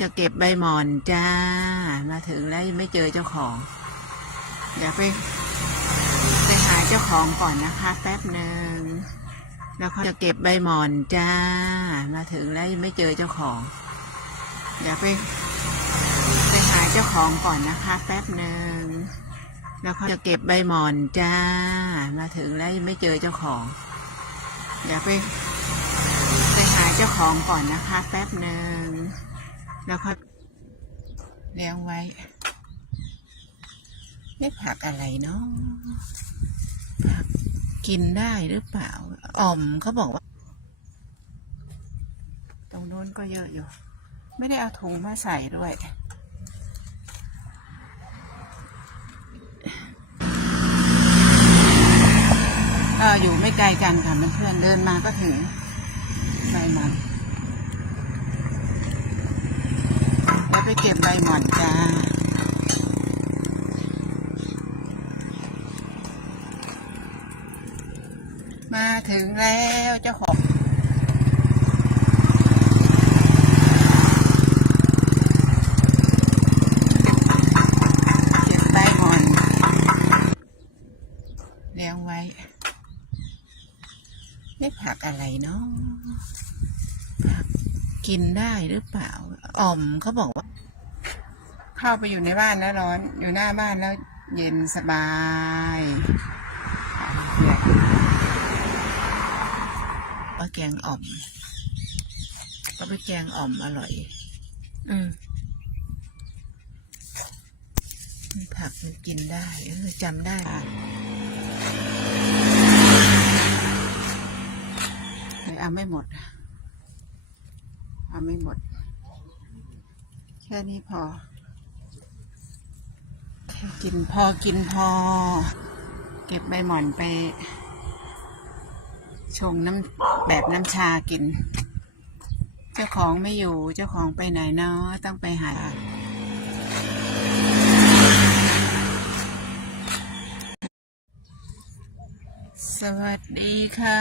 จะเก็บใบหมอนจ้า มาถึงแล้วยังไม่เจอเจ้าของ เดี๋ยวไปไปหาเจ้าของก่อนนะคะแป๊บหนึ่งแล้วเขาจะเก็บใบหมอนจ้า มาถึงแล้วยังไม่เจอเจ้าของ เดี๋ยวไปไปหาเจ้าของก่อนนะคะแป๊บหนึ่งแล้วเขาจะเก็บใบหมอนจ้า มาถึงแล้วยังไม่เจอเจ้าของ เดี๋ยวไปไปหาเจ้าของก่อนนะคะแป๊บหนึ่ง แล้วเขาเลี้ยงไว้นี่ผักอะไรเนาะผักกินได้หรือเปล่า อ่อมเขาบอกว่า ตรงโน้นก็เยอะอยู่ ไม่ได้เอาถุงมาใส่ด้วยเออยู่ไม่ไกลกันค่ะเพื่อนๆเดินมาก็ถึงใบหมอนเดี๋ยว ไปเก็บใบหมอนจ้ามาถึงแล้วเจ้าของเก็บใบหมอนเลี้ยงไว้นี่ผักอะไรเนาะผักกินได้หรือเปล่าอ่อมเขาบอกว่า เข้าไปอยู่ในบ้านแล้วร้อน อยู่หน้าบ้านแล้วเย็นสบายว่าแกงอ่อมก็ไปแกงอ่อมอร่อย อืมผักมันกินได้เออจำได้เอาไม่หมด เอาไม่หมด แค่นี้พอ กินพอกินพอ เก็บใบหม่อนไป ชงน้ำแบบน้ำชากิน เจ้าของไม่อยู่เจ้าของไปไหนเนาะต้องไปหาสวัสดีค่ะ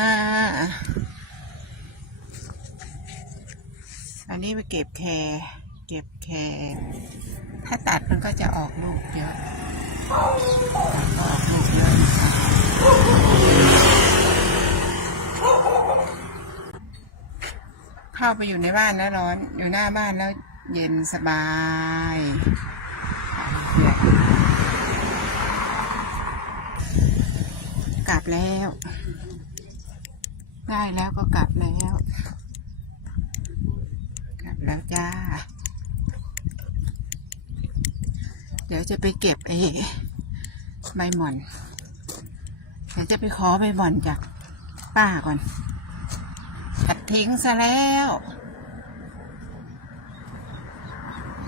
อันนี้ไปเก็บแครเก็บแคร ถ้าตัดมันก็จะออกลูกเยอะออกลูกเยอะนะคะเข้าไปอยู่ในบ้านแล้วร้อน อยู่หน้าบ้านแล้วเย็นสบายกลับแล้ว ได้แล้วก็กลับแล้ว กลับแล้วจ้า เดี๋ยวจะไปเก็บไอ้ใบหม่อน เดี๋ยวจะไปขอใบหม่อนจากป้าก่อนตัดทิ้งซะแล้ว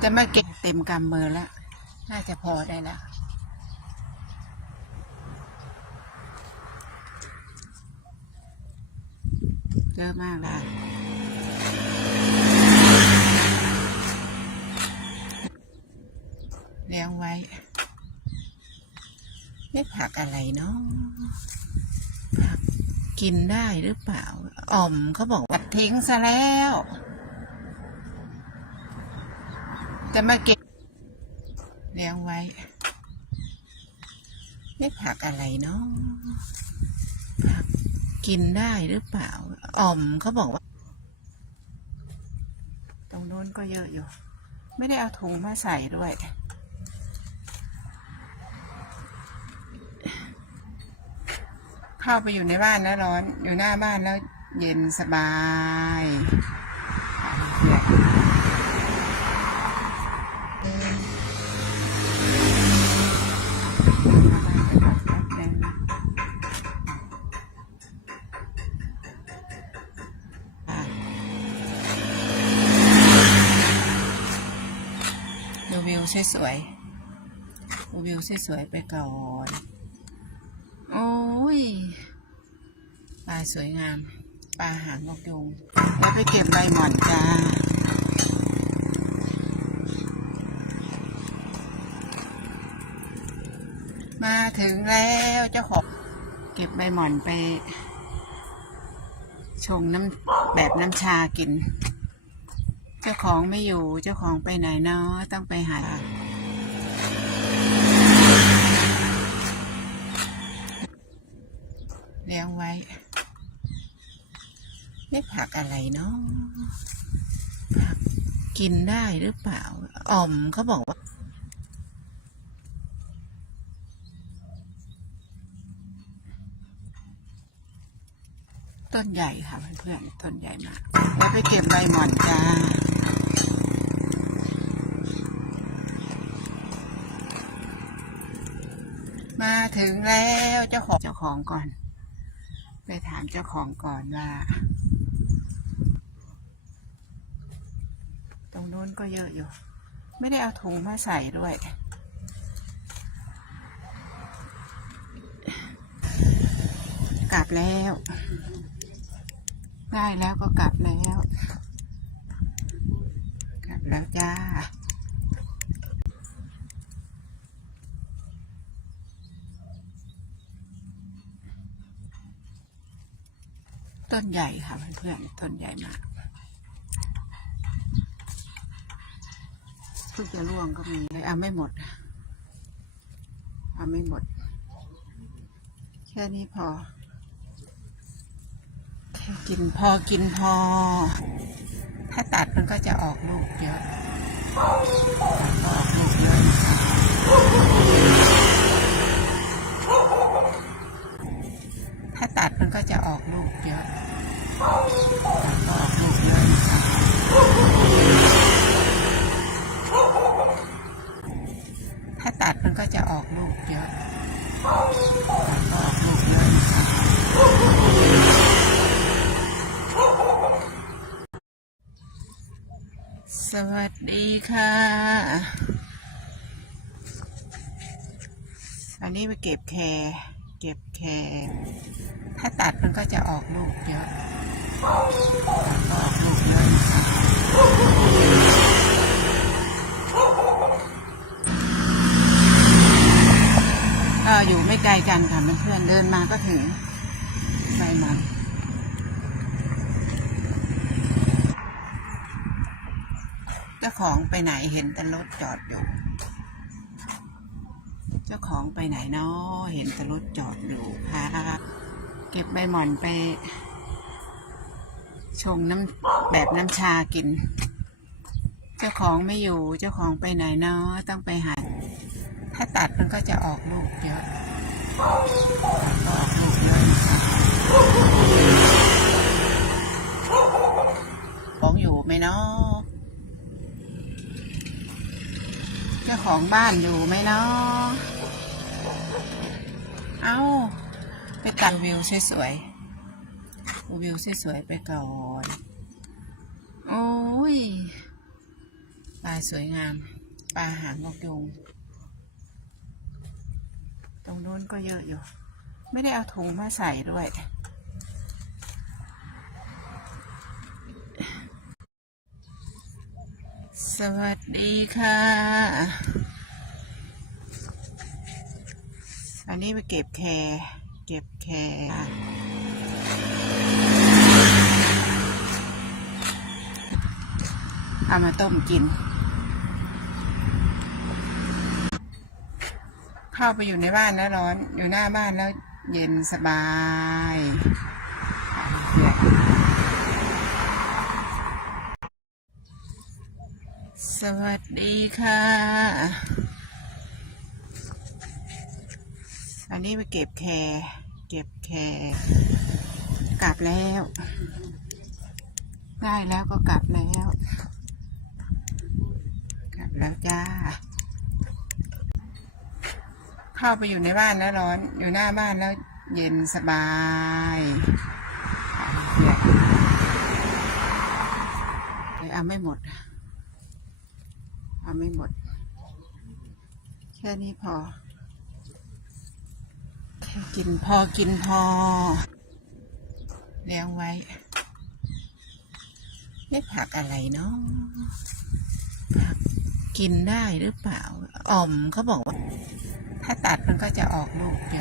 จะไม่เก็บเต็มกำมือแล้ว น่าจะพอได้แล้วเยอะมากเลย เลี้ยงไว้นี่ผักอะไรเนาะผักกินได้หรือเปล่า อ่อมเขาบอกว่าทิ้งซะแล้ว จะมาเก็บเลี้ยงไว้นี่ผักอะไรเนาะผักกินได้หรือเปล่า อ่อมเขาบอกว่า ตรงโน้นก็เยอะอยู่ ไม่ได้เอาถุงมาใส่ด้วย เข้าไปอยู่ในบ้านแล้วร้อน อยู่หน้าบ้านแล้วเย็นสบายเนี่ยอะดูวิวสวยๆดูวิวสวยๆไปก่อน โอ้ยปลาสวยงาม ปลาหางนกยูงแล้วไปเก็บใบหม่อนจ้ามาถึงแล้วเจ้าของเก็บใบหม่อนไป ชงน้ำแบบน้ำชากิน เจ้าของไม่อยู่เจ้าของไปไหนเนาะต้องไปหา เลี้ยงไว้ ไม่ผักอะไรเนาะผักกินได้หรือเปล่า อ่อมเขาบอกว่าต้นใหญ่ค่ะเพื่อนๆต้นใหญ่มาก แล้วไปเก็บใบหม่อนจ้ามาถึงแล้วเจ้าของเจ้าของก่อน ไปถามเจ้าของก่อนว่า ตรงโน้นก็เยอะอยู่ ไม่ได้เอาถุงมาใส่ด้วยกลับแล้ว ได้แล้วก็กลับแล้ว กลับแล้วจ้า ต้นใหญ่ค่ะเพื่อนๆต้นใหญ่มากเพิ่งจะร่วงก็มีเลยเอาไม่หมดเอาไม่หมด แค่นี้พอ แค่กินพอกินพอ ถ้าตัดมันก็จะออกลูกเยอะออกลูกเยอะนะคะถ้า ตัดมันก็จะออกลูกเยอะออกลูกเยอะถ้าตัดมันก็จะออกลูกเยอะออกลูกเยอะสวัสดีค่ะอันนี้ไปเก็บแคร์เก็บแคร์ ถ้าตัดมันก็จะออกลูกเยอะออกลูกเยอะนะคะก็อยู่ไม่ไกลกันค่ะเพื่อนเดินมาก็ถึงไปมันเจ้าของไปไหนเห็นแต่รถจอดอยู่ เจ้าของไปไหนเนาะเห็นแต่รถจอดอยู่ค่ะ เก็บใบหม่อนไป ชงน้ำแบบน้ำชากิน เจ้าของไม่อยู่เจ้าของไปไหนเนาะต้องไปหาถ้าตัดมันก็จะออกลูกเยอะออกลูกเยอะของอยู่ไหมเนาะเจ้าของบ้านอยู่ไหมเนาะเอ้า ไปตัดวิวสวยๆวิวสวยๆไปก่อนโอ้ยปลาสวยงามปลาหางนกยุงตรงนู้นก็เยอะอยู่ ไม่ได้เอาถุงมาใส่ด้วย สวัสดีค่ะ อันนี้ไปเก็บแคร เก็บแครเอามาต้มกิน เข้าไปอยู่ในบ้านแล้วร้อน อยู่หน้าบ้านแล้วเย็นสบายสวัสดีค่ะ อันนี้ไปเก็บแครเก็บแครกลับแล้ว ได้แล้วก็กลับแล้ว กลับแล้วจ้า เข้าไปอยู่ในบ้านแล้วร้อน อยู่หน้าบ้านแล้วเย็นสบายเอาไม่หมด เอาไม่หมด แค่นี้พอ กินพอกินพอเลี้ยงไว้ ไม่ผักอะไรเนาะผักกินได้หรือเปล่าอ่อมเขาบอกว่า ถ้าตัดมันก็จะออกลูกเยอะ